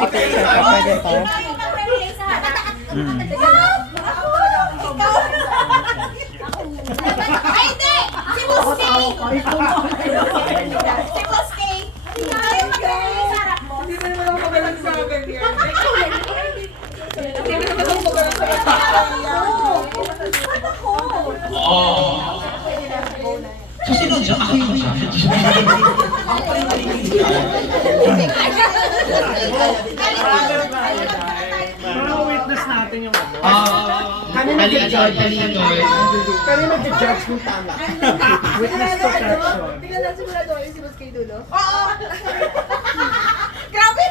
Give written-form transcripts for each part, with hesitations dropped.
Okay, pwede to. Ay, hindi! Si Boss K! Si Boss K! Ayaw mag-release sa harap mo. Hindi mo naman ako magalang sa akin yan. Hindi mo naman ako magalang sa akin yan. Ba't ako? Susunod siya. Ako yung Mga witness natin yung ano. Kami nag-judge. Kami nag-judge kung tama. Witness protection. Tingnan lang sigurado yung si Boss K dulo. Oo! Grabe!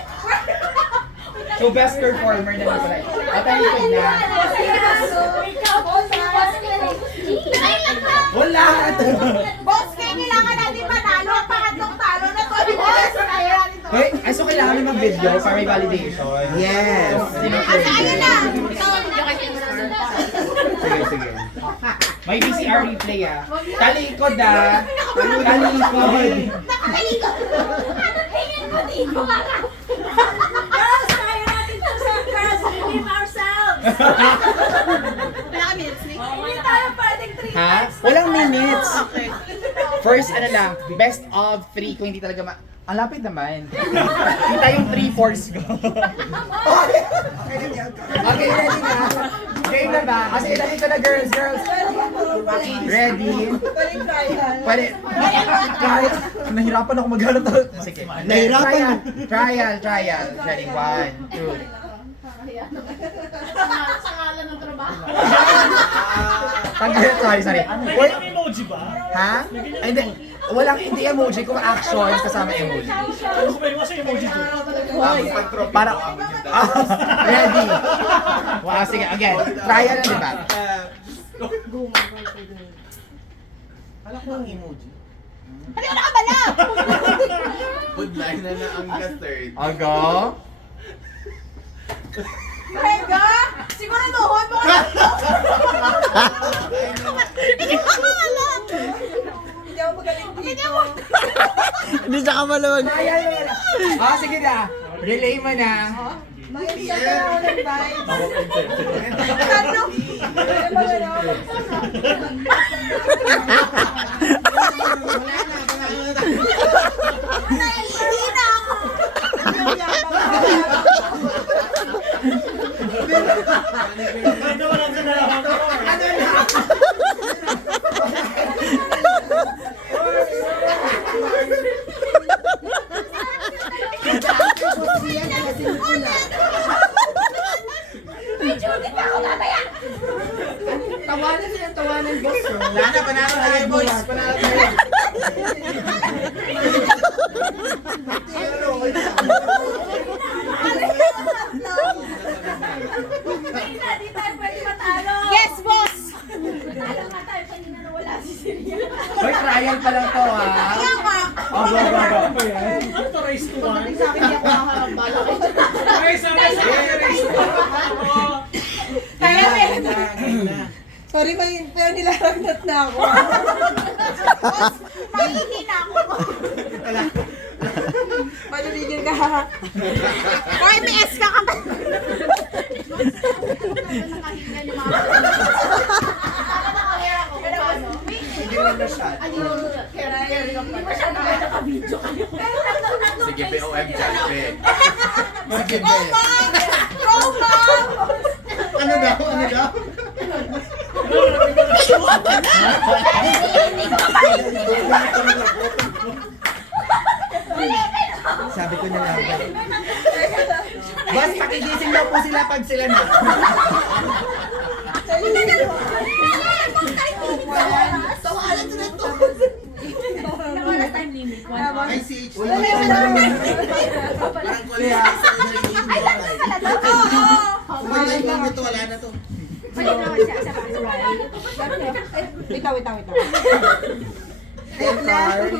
So, best performer na lang pala. At ang ikot na. Wala! Boss K, kailangan natin manalo. Ang pangatlong talo na to. Boss! Hoy, ay so kailangan may mag-video para may validation. Yes! Ayun na! Sige, sige. May VCR replay ah. Talikod ah. Talikod. Nakakalikot! Anong tingin mo dito? Girls, kaya natin to sa girls. Redeem ourselves. Wala ka minutes, Nick? Hindi tayo pwedeng 3 Ha? Walang minutes. First, ano lang, best of 3 kung hindi talaga ang lapit naman. Kita yung 3/4 go. Okay, ready na. Game na ba? Kasi ready ko na girls. Ready? Pwede. Kahit nahirapan ako maghanap to. Sige. Nahirapan. Trial. Ready? 1, 2. Sa ngalan ng trabaho. Sorry. Wait. Emoji ba? Ha? Ay, hindi. Hindi emoji. Kung actions kasama emoji. Ano ko ba yung emoji doon? Para. Ready. Wow, sige. Again. Trial na, diba? Hindi ko nakabala! Good line na ang third. Ago. Rega! Siguraduhon mo! Hindi ko nakabala! Hindi ako magaling dito. Hindi siya kamalawag. Trial na. Sige na. Relay mo na. Mag-isa ka ako ng vibes. Ano? Naiihi na ako! Ano wala sa nalaman ko? May Judith ako mamaya! Tawanan, boss. Wala na, panalo tayo, boys. Panalo tayo. Hindi tayo pwede matalo! Yes, boss! Natalo nga tayo kanina na wala si Siria. Hoy, trial pa lang to, ha? Kaya nga! Go. Ito race to one. Sa akin, hindi ako nakaharap bala ko. Race to one. Race to one. Kaya Sorry, pero nilaragnat na ako. boss, naiihi na ako. Manunigil ka ha. Hoy, may S ka ka ba? Sige, BOM dyan, be. Sige, be. Go, mom! Go, mom! Ano daw? Sabi ko na lang. Boss, pakigising daw po sila pag sila na. Tawanan ko na to. Wala time limit. Ay, si H. Wala. Parang kuliya. Ay, tatlo pala to. Oo. Wala na to. Pwede naman siya sa Wait. Full card.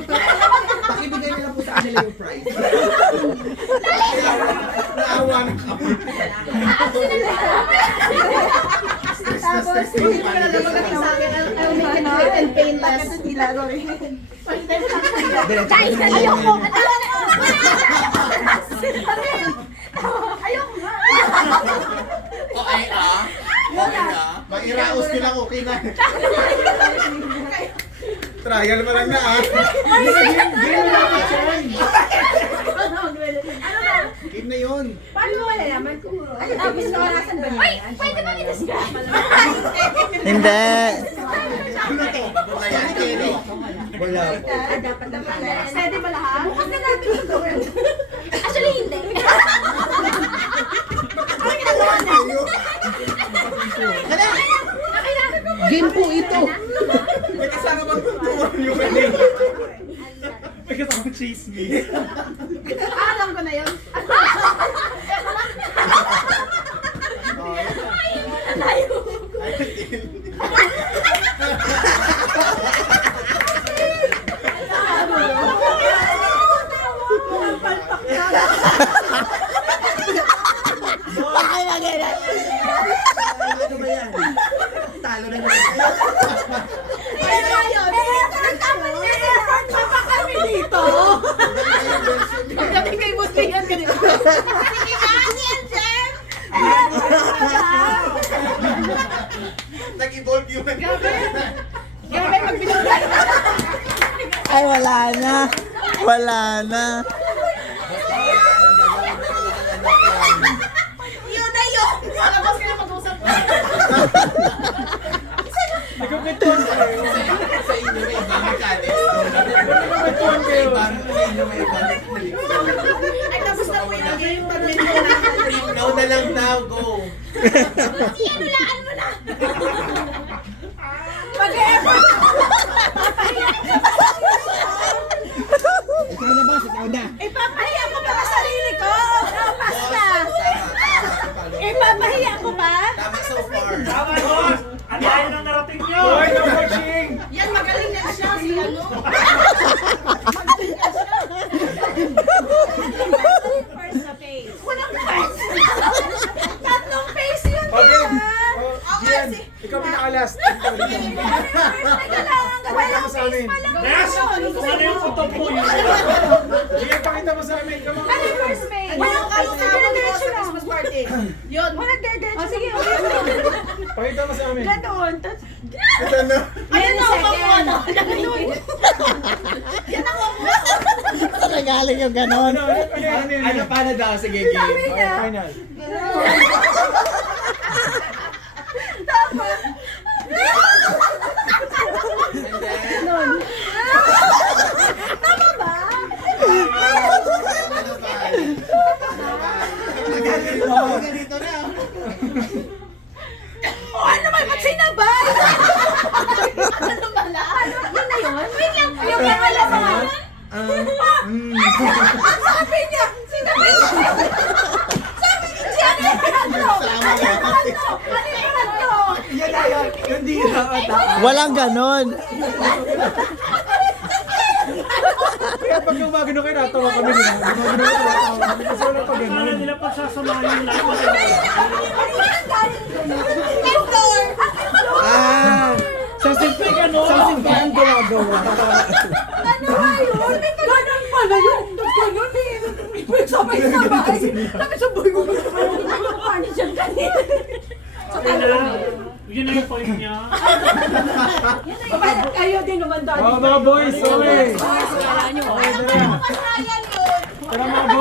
Pakibigay na lang po sa kanila yung prize. Naawa na ka. Tapos, hindi ko na lang magaling sa akin. I'll make it quick and painless. Hindi laro eh. Guys, ayoko. lang, okay na. Trial pa lang na ah. Game na yun. Paano mo malalaman kung tapos ka nasan ba niya? Ay, pwede ba i-describe? Hindi. Ano to? Wala yan, Kelly. Wala. Dapat na pala. Pwede ba lahat? Bukas na natin ito. Actually, hindi. Ano ginagawa na? Game po ito. May kasama bang tuntuan yung galing? May kasama chismis. Alam ko na yun. Ano ba yan? Talo na naman. Pagdating kay Bustihan ka nila. Sige nga, Angel! Nag-evolve yung Grabe, magbinulay. Ay, wala na. Wala na. Yun na yun! Palabas ka na mag-usap. Nagkapiton kayo. sa inyo may ibang mechanics. Sa inyo may ibang mechanics. Ay, tapos na po yung game. Now na lang daw, go. Inulaan mo na! Mag-e-effort! Ikaw na boss, ikaw na. Ipapahiya ko ba sa sarili ko? Basta! Ipapahiya ko ba? Tama so far. Tama, boss! Ang dahil ng narating nyo! Hoy, no coaching! Yan, magaling na siya. Si ano? First sa face. Walang first. Tatlong face yun, Okay. di ba? Gian, ikaw pinaka-last. Kailangan ka Pakita mo sa amin. Yes! Kung ano yung putok mo yun. Gian, pakita mo sa amin. Come on. Ano yung first face? Walang face na diretso na. Christmas party. Yun. Walang diretso. Sige, okay. Pakita mo sa amin. Ganoon. Ito na. Ayan na, ano? Ganoon. Yan ako. Nagaling yung ganon. Ano pa na daw? Sige, game. Okay, final. Tapos. Tama ba? Ano ba? Ganito na. O ano naman, ba't sinabay? Ano pala? Yun na yun? Wait lang. Yung wala pa nga. Sabi niya, sinabi niya. Sabi ni Jenny, ano? Yan na yun. Yung dira. Walang ganon. Kaya pag gumagano kayo, natawa kami din. Gumagano kayo, natawa kami. Kasi wala pa ganun. Ano nila pagsasamahin yung lahat. Ah! Sa simpleng ano? Sa simbahan gawa-gawa. Ano ba yun? Ganun pala yun. Ganun eh. Sabay-sabay. Sabi sa boy ko. Paano siyang kanina? Okay na. Yun na yung point niya. Kayo din naman dati. Oh, mga boys, okay. Kala nyo. Okay, tara. Mas Ryan yun. Tara mga boys.